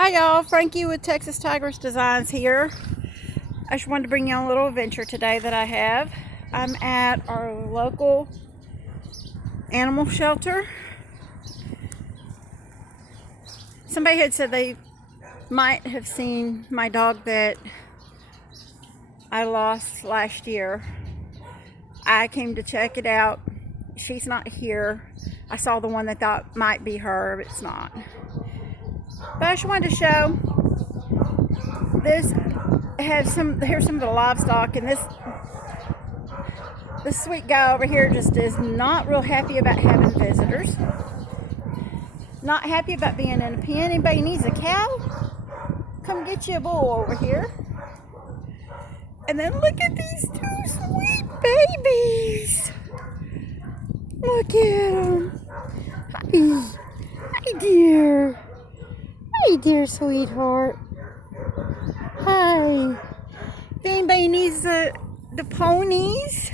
Hi y'all, Frankie with Texas Tigress Designs here. I just wanted to bring you on a little adventure today that I have. I'm at our local animal shelter. Somebody had said they might have seen my dog that I lost last year. I came to check it out. She's not here. I saw the one that thought might be her, but it's not. But I just wanted to show this. Here's some of the livestock, and this sweet guy over here just is not real happy about having visitors. Not happy about being in a pen. Anybody needs a cow? Come get you a bull over here. And then look at these two sweet babies. Look at them. Hi dear. Hi dear sweetheart. Hi. If anybody needs the ponies,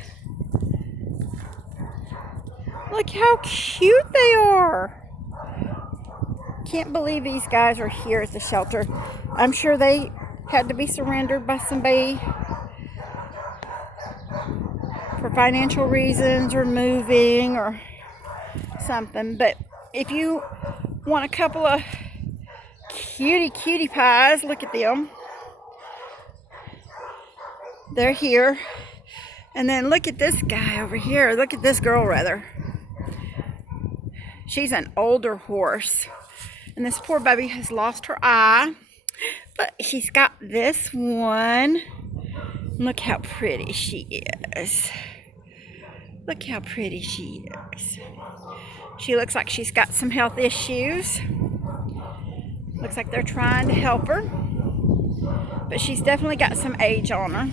look how cute they are. Can't believe these guys are here at the shelter. I'm sure they had to be surrendered by somebody for financial reasons or moving or something. But if you want a couple of cutie pies, look at them. They're here. And then look at this guy over here. Look at this girl, rather. She's an older horse. And this poor baby has lost her eye. But she's got this one. Look how pretty she is. Look how pretty she is. She looks like she's got some health issues. Looks like they're trying to help her. But she's definitely got some age on her.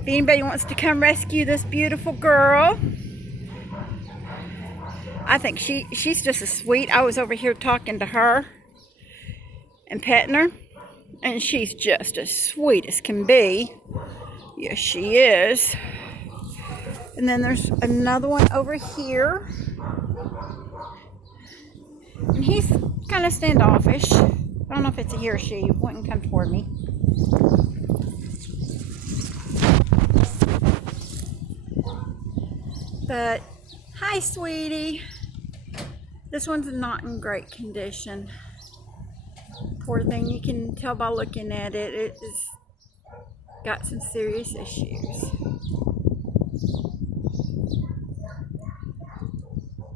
If anybody wants to come rescue this beautiful girl, I think she's just as sweet. I was over here talking to her and petting her, and she's just as sweet as can be. Yes, she is. And then there's another one over here. And he's kind of standoffish. I don't know if it's a he or she. It wouldn't come toward me. But, hi sweetie. This one's not in great condition. Poor thing, you can tell by looking at it. It's got some serious issues.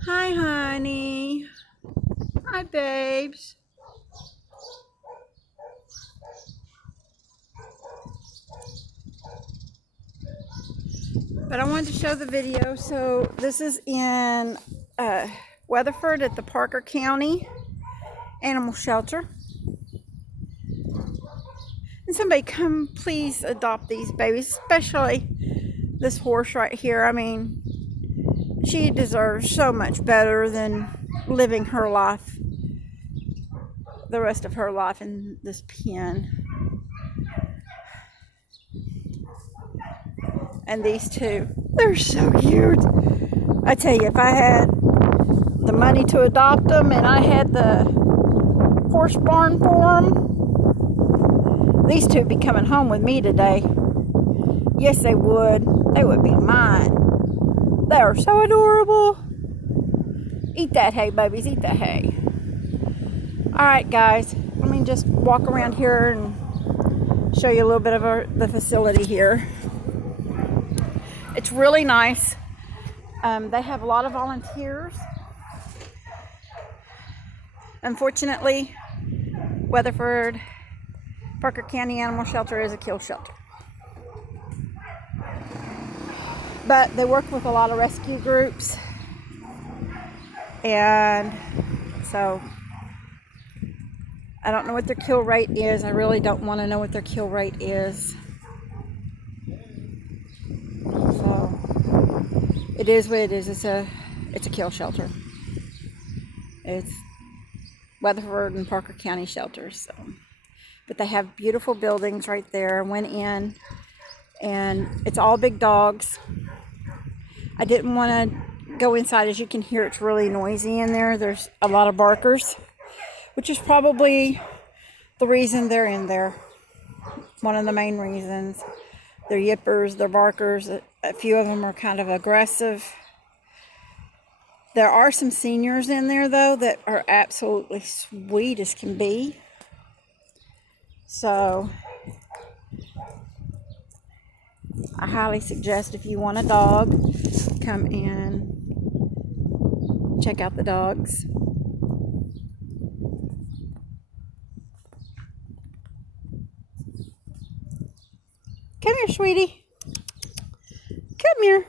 Hi honey. Hi babes. But I wanted to show the video. So this is in Weatherford at the Parker County Animal Shelter. And somebody come please adopt these babies, especially this horse right here. I mean, she deserves so much better than living her life, the rest of her life in this pen. And these two, they're so cute. I tell you, if I had the money to adopt them and I had the horse barn for them, these two would be coming home with me today. Yes, they would. They would be mine. They are so adorable. Eat that hay, babies. Eat that hay. Alright, guys. Let me just walk around here and show you a little bit of the facility here. It's really nice. They have a lot of volunteers. Unfortunately, Weatherford Parker County Animal Shelter is a kill shelter. But they work with a lot of rescue groups. And so I don't know what their kill rate is. I really don't want to know what their kill rate is. So it is what it is. It's a kill shelter. It's Weatherford and Parker County shelters. So. But they have beautiful buildings right there. I went in and it's all big dogs. I didn't want to go inside. As you can hear, it's really noisy in there. There's a lot of barkers, which is probably the reason they're in there. One of the main reasons. They're yippers, they're barkers. A few of them are kind of aggressive. There are some seniors in there, though, that are absolutely sweet as can be. So I highly suggest, if you want a dog, come and check out the dogs. Come here, sweetie. Come here.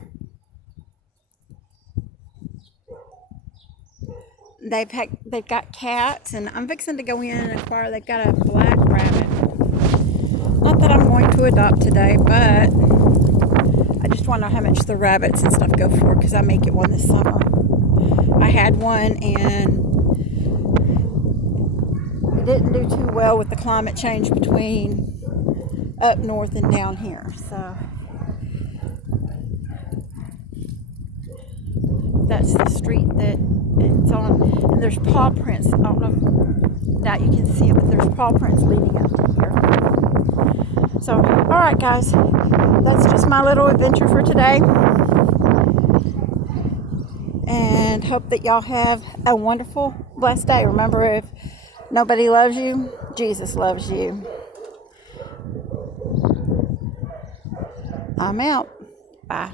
They've got cats, and I'm fixing to go in and acquire. They've got a black rabbit. Not that I'm going to adopt today, but I just want to know how much the rabbits and stuff go for, because I may get one this summer. I had one, and it didn't do too well with the climate change between up north and down here. So that's the street that it's on, and there's paw prints. I don't know, doubt you can see it, but there's paw prints leading up to here. So, all right, guys, that's just my little adventure for today, and hope that y'all have a wonderful, blessed day. Remember, if nobody loves you, Jesus loves you. I'm out. Bye.